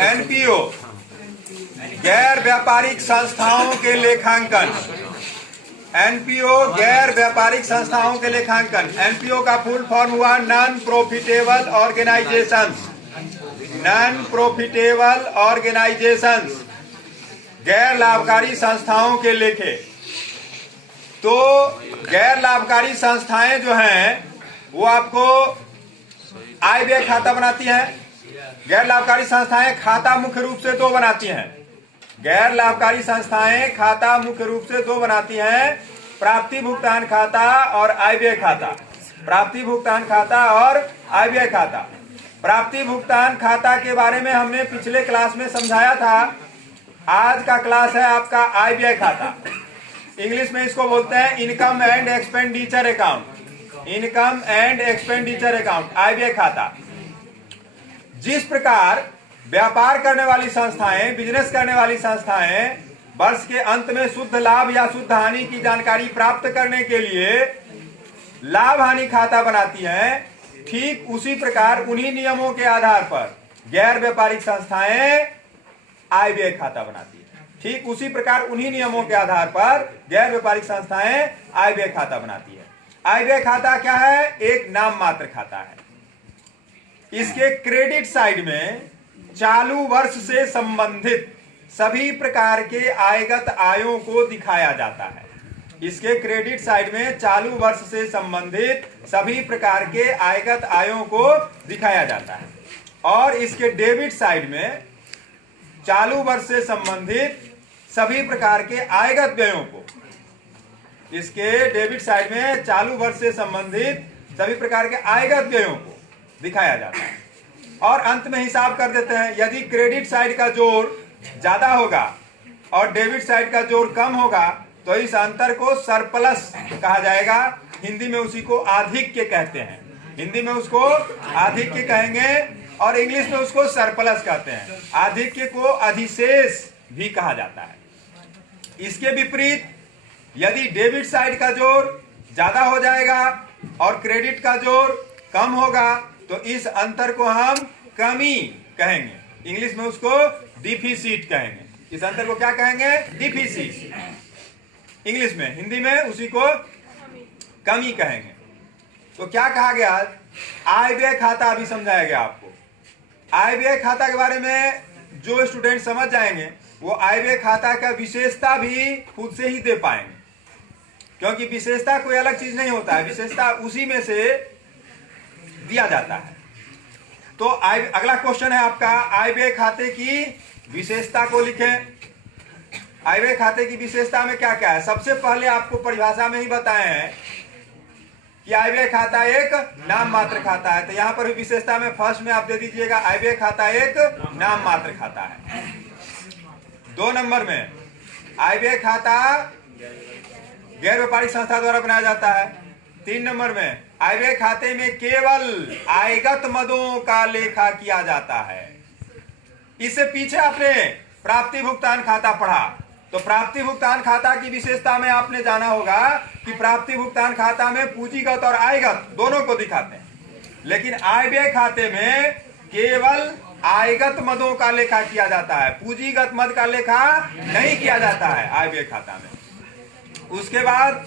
NPO गैर व्यापारिक संस्थाओं के लेखांकन। एनपीओ गैर व्यापारिक संस्थाओं के लेखांकन। एनपीओ का फुल फॉर्म हुआ non profitable organisations. Non profitable organisations, गैर लाभकारी संस्थाओं के लेखे। तो गैर लाभकारी संस्थाएं जो हैं वो आपको आय व्यय खाता बनाती हैं। गैर लाभकारी संस्थाएं खाता मुख्य रूप से दो बनाती हैं। गैर लाभकारी संस्थाएं खाता मुख्य रूप से दो बनाती हैं, प्राप्ति भुगतान खाता और आय व्यय खाता। प्राप्ति भुगतान खाता और आय व्यय खाता। प्राप्ति भुगतान खाता के बारे में हमने पिछले क्लास में समझाया था। आज का क्लास है आपका आय व्यय खाता। इंग्लिश में इसको बोलते हैं income and expenditure account. Income and expenditure account, आय व्यय खाता। जिस प्रकार व्यापार करने वाली संस्थाएं, बिजनेस करने वाली संस्थाएं वर्ष के अंत में शुद्ध लाभ या शुद्ध हानि की जानकारी प्राप्त करने के लिए लाभ हानि खाता बनाती हैं, ठीक उसी प्रकार उन्हीं नियमों के आधार पर गैर व्यापारिक संस्थाएं आय व्यय खाता बनाती है। ठीक उसी प्रकार उन्हीं नियमों के आधार पर गैर व्यापारिक संस्थाएं आय व्यय खाता बनाती है। आय व्यय खाता क्या है? एक नाम मात्र खाता है। इसके क्रेडिट साइड में चालू वर्ष से संबंधित सभी प्रकार के आयगत आयों को दिखाया जाता है। इसके क्रेडिट साइड में चालू वर्ष से संबंधित सभी प्रकार के आयगत आयों को दिखाया जाता है। और इसके डेबिट साइड में चालू वर्ष से संबंधित सभी प्रकार के आयगत व्ययों को, इसके डेबिट साइड में चालू वर्ष से संबंधित सभी प्रकार के आयगत व्ययों को दिखाया जाता है। और अंत में हिसाब कर देते हैं। यदि क्रेडिट साइड का जोर ज्यादा होगा और डेबिट साइड का जोर कम होगा तो इस अंतर को सरप्लस कहा जाएगा। हिंदी में उसी को आधिक्य कहते हैं। हिंदी में उसको आधिक्य कहेंगे और इंग्लिश में उसको सरप्लस कहते हैं। आधिक्य को अधिशेष भी कहा जाता है। इसके विपरीत यदि डेबिट साइड का जोर ज्यादा हो जाएगा और क्रेडिट का जोर कम होगा तो इस अंतर को हम कमी कहेंगे। इंग्लिश में उसको डिफिसिट कहेंगे। इस अंतर को क्या कहेंगे? डिफिसिट इंग्लिश में। हिंदी में उसी को कमी कहेंगे। तो क्या कहा गया? आय व्यय खाता अभी समझाया गया आपको। आय व्यय खाता के बारे में जो स्टूडेंट समझ जाएंगे वो आय व्यय खाता का विशेषता भी खुद से ही दे पाएंगे, क्योंकि विशेषता कोई अलग चीज नहीं होता है, विशेषता उसी में से दिया जाता है। तो अगला क्वेश्चन है आपका, आय व्यय खाते की विशेषता को लिखें। आय व्यय खाते की विशेषता में क्या क्या है? सबसे पहले आपको परिभाषा में ही बताए हैं कि आय व्यय खाता एक नाम मात्र खाता है। तो यहां पर भी विशेषता में फर्स्ट में आप दे दीजिएगा आय व्यय खाता एक नाम मात्र खाता है। 2 नंबर में आय व्यय खाता गैर व्यापारिक संस्था द्वारा बनाया जाता है। 3 नंबर में आय व्यय खाते में केवल आयगत मदों का लेखा किया जाता है। इससे पीछे आपने प्राप्ति भुगतान खाता पढ़ा, तो प्राप्ति भुगतान खाता की विशेषता में आपने जाना होगा कि प्राप्ति भुगतान खाता में पूंजीगत और आयगत दोनों को दिखाते हैं, लेकिन आय व्यय खाते में केवल आयगत मदों का लेखा किया जाता है। पूंजीगत मद का लेखा नहीं किया जाता है आय व्यय खाता में। उसके बाद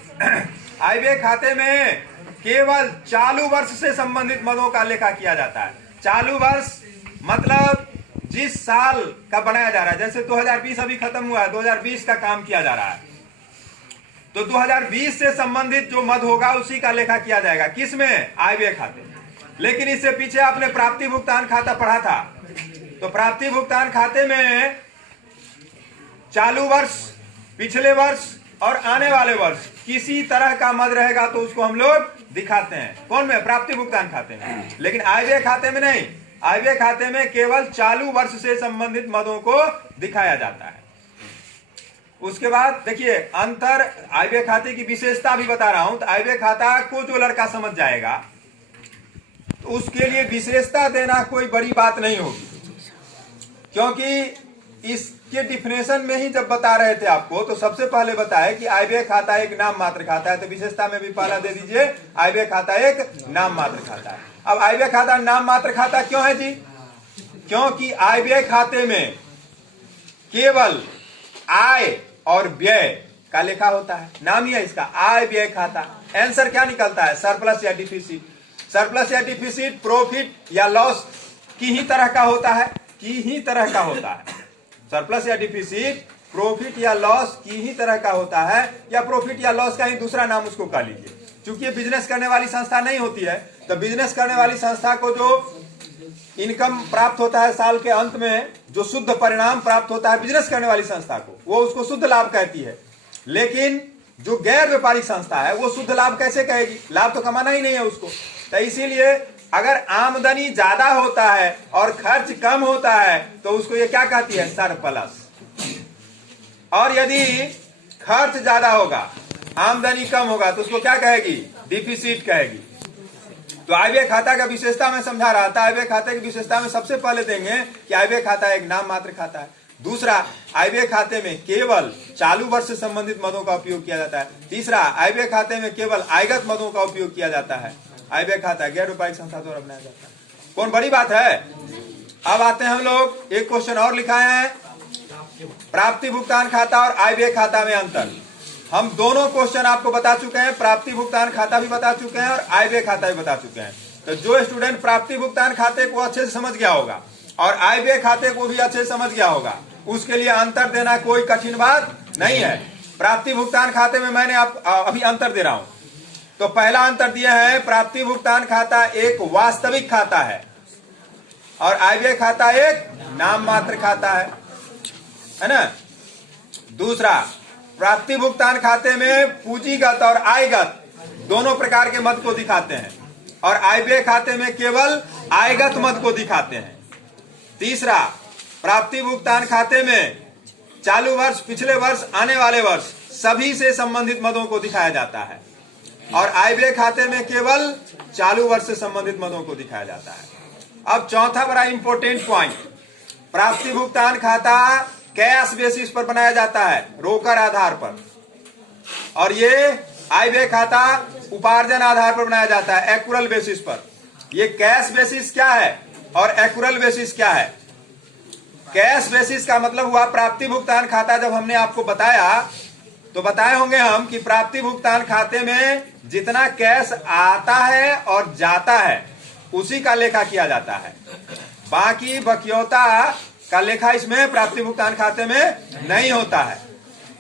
आय व्यय खाते में केवल चालू वर्ष से संबंधित मदों का लेखा किया जाता है। चालू वर्ष मतलब जिस साल का बनाया जा रहा है, जैसे 2020 अभी खत्म हुआ है, 2020 का काम किया जा रहा है, तो 2020 से संबंधित जो मद होगा उसी का लेखा किया जाएगा। किसमें? आय व्यय खाते। लेकिन इससे पीछे आपने प्राप्ति भुगतान खाता पढ़ा था, तो प्राप्ति भुगतान खाते में चालू वर्ष, पिछले वर्ष और आने वाले वर्ष किसी तरह का मद रहेगा तो उसको हम लोग दिखाते हैं। कौन में? प्राप्ति भुगतान खाते में। लेकिन आय व्यय खाते में नहीं। आय व्यय खाते में केवल चालू वर्ष से संबंधित मदों को दिखाया जाता है। उसके बाद देखिए अंतर, आय व्यय खाते की विशेषता भी बता रहा हूं। तो आय व्यय खाता को जो लड़का समझ जाएगा तो उसके लिए विशेषता देना कोई बड़ी बात नहीं होगी, क्योंकि इसके डिफिनेशन में ही जब बता रहे थे आपको तो सबसे पहले बताया कि आय व्यय खाता एक नाम मात्र खाता है। तो विशेषता में भी पहला दे दीजिए आय व्यय खाता एक नाम मात्र खाता है। अब आय व्यय खाता नाम मात्र खाता क्यों है जी? क्योंकि आय व्यय खाते में केवल आय और व्यय का लेखा होता है, नाम ही है इसका आय व्यय खाता। आंसर क्या निकलता है? सरप्लस या डिफिसिट। सरप्लस या डिफिसिट प्रॉफिट या लॉस की ही तरह का होता है, सरप्लस या डिफिसिट प्रॉफिट या लॉस की ही तरह का होता है, या प्रॉफिट या लॉस का ही दूसरा नाम उसको कह लीजिए। चूंकि ये बिजनेस करने वाली संस्था नहीं होती है, तो बिजनेस करने वाली संस्था को जो इनकम प्राप्त होता है साल के अंत में, जो शुद्ध परिणाम प्राप्त होता है बिजनेस करने वाली संस्था को, वो उसको शुद्ध लाभ कहती है। लेकिन जो गैर व्यापारिक संस्था है वो शुद्ध लाभ कैसे कहेगी? लाभ तो कमाना ही नहीं है उसको। तो इसीलिए अगर आमदनी ज्यादा होता है और खर्च कम होता है तो उसको ये क्या कहती है? सरप्लस। और यदि खर्च ज्यादा होगा, आमदनी कम होगा, तो उसको क्या कहेगी? डिफिसिट कहेगी। तो आय व्यय खाता का विशेषता मैं समझा रहा था। आय व्यय खाते की विशेषता में सबसे पहले देंगे कि आय व्यय खाता एक नाम मात्र खाता है। दूसरा, आय व्यय खाते में केवल चालू वर्ष से संबंधित मदों का उपयोग किया जाता है। तीसरा, आय व्यय खाते में केवल आयगत मदों का उपयोग किया जाता है। आय व्यय खाता गैर व्यापारिक संस्था द्वारा बनाया जाता है। कौन बड़ी बात है? अब आते हैं हम लोग, एक क्वेश्चन और लिखा है, प्राप्ति भुगतान खाता और आय व्यय खाता में अंतर। हम दोनों क्वेश्चन आपको बता चुके हैं, प्राप्ति भुगतान खाता भी बता चुके हैं और आय व्यय खाता भी बता चुके हैं। तो जो स्टूडेंट प्राप्ति भुगतान खाते को अच्छे से समझ गया होगा और आय व्यय खाते को भी अच्छे से समझ गया होगा, उसके लिए अंतर देना कोई कठिन बात नहीं है। प्राप्ति भुगतान खाते में मैंने अभी अंतर दे रहा हूं। तो पहला अंतर दिया है, प्राप्ति भुगतान खाता एक वास्तविक खाता है और आय व्यय खाता एक नाम मात्र खाता है ना। दूसरा, प्राप्ति भुगतान खाते में पूंजीगत और आयगत दोनों प्रकार के मद को दिखाते हैं और आय व्यय खाते में केवल आयगत मद को दिखाते हैं। तीसरा, प्राप्ति भुगतान खाते में चालू वर्ष, पिछले वर्ष, आने वाले वर्ष सभी से संबंधित मदों को दिखाया जाता है और आय व्यय खाते में केवल चालू वर्ष से संबंधित मदों को दिखाया जाता है। अब चौथा बड़ा इंपॉर्टेंट पॉइंट, प्राप्ति भुगतान खाता कैश बेसिस पर बनाया जाता है, रोकड़ आधार पर, और ये आय व्यय खाता उपार्जन आधार पर बनाया जाता है, एक्यूरल बेसिस पर। ये कैश बेसिस क्या है और एक्यूरल बेसिस क्या है? कैश बेसिस का मतलब हुआ प्राप्ति भुगतान खाता। जब हमने आपको बताया तो बताए होंगे हम कि प्राप्ति भुगतान खाते में जितना कैश आता है और जाता है उसी का लेखा किया जाता है। बाकी बकियौता का लेखा इसमें प्राप्ति भुगतान खाते में नहीं होता है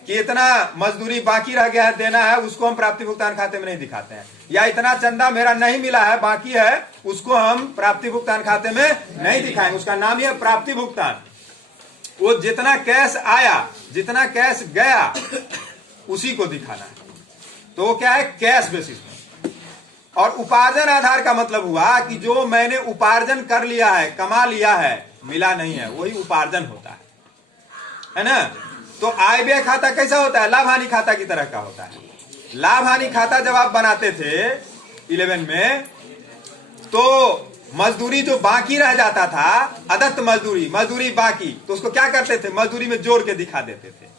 कि इतना मजदूरी बाकी रह गया है देना है, उसको हम प्राप्ति भुगतान खाते में नहीं दिखाते हैं, या इतना चंदा मेरा नहीं मिला है बाकी है, उसको हम प्राप्ति भुगतान खाते में नहीं दिखाएंगे। उसका नाम ही है प्राप्ति भुगतान। वो जितना कैश आया, जितना कैश गया, उसी को दिखाना है। तो वो क्या है? कैश बेसिस में। और उपार्जन आधार का मतलब हुआ कि जो मैंने उपार्जन कर लिया है, कमा लिया है, मिला नहीं है, वही उपार्जन होता है ना। तो आय व्यय खाता कैसा होता है? लाभ हानि खाता की तरह का होता है। लाभ हानि खाता जब आप बनाते थे 11 में, तो मजदूरी जो बाकी रह जाता था, अदत्त मजदूरी बाकी, तो उसको क्या करते थे? मजदूरी में जोड़ के दिखा देते थे।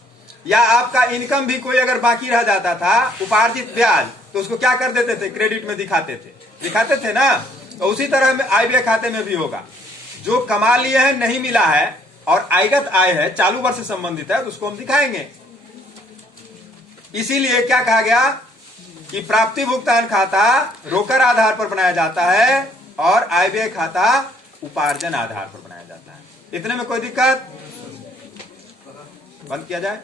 या आपका इनकम भी कोई अगर बाकी रह जाता था, उपार्जित ब्याज, तो उसको क्या कर देते थे? क्रेडिट में दिखाते थे ना। तो उसी तरह आय व्यय खाते में भी होगा। जो कमा लिए हैं, नहीं मिला है, और आयगत आय है, चालू वर्ष से संबंधित है, तो उसको हम दिखाएंगे। इसीलिए क्या कहा गया कि प्राप्ति भुगतान खाता रोकड़ आधार पर बनाया जाता है और आय व्यय खाता उपार्जन आधार पर बनाया जाता है। इतने में कोई दिक्कत? बंद किया जाए।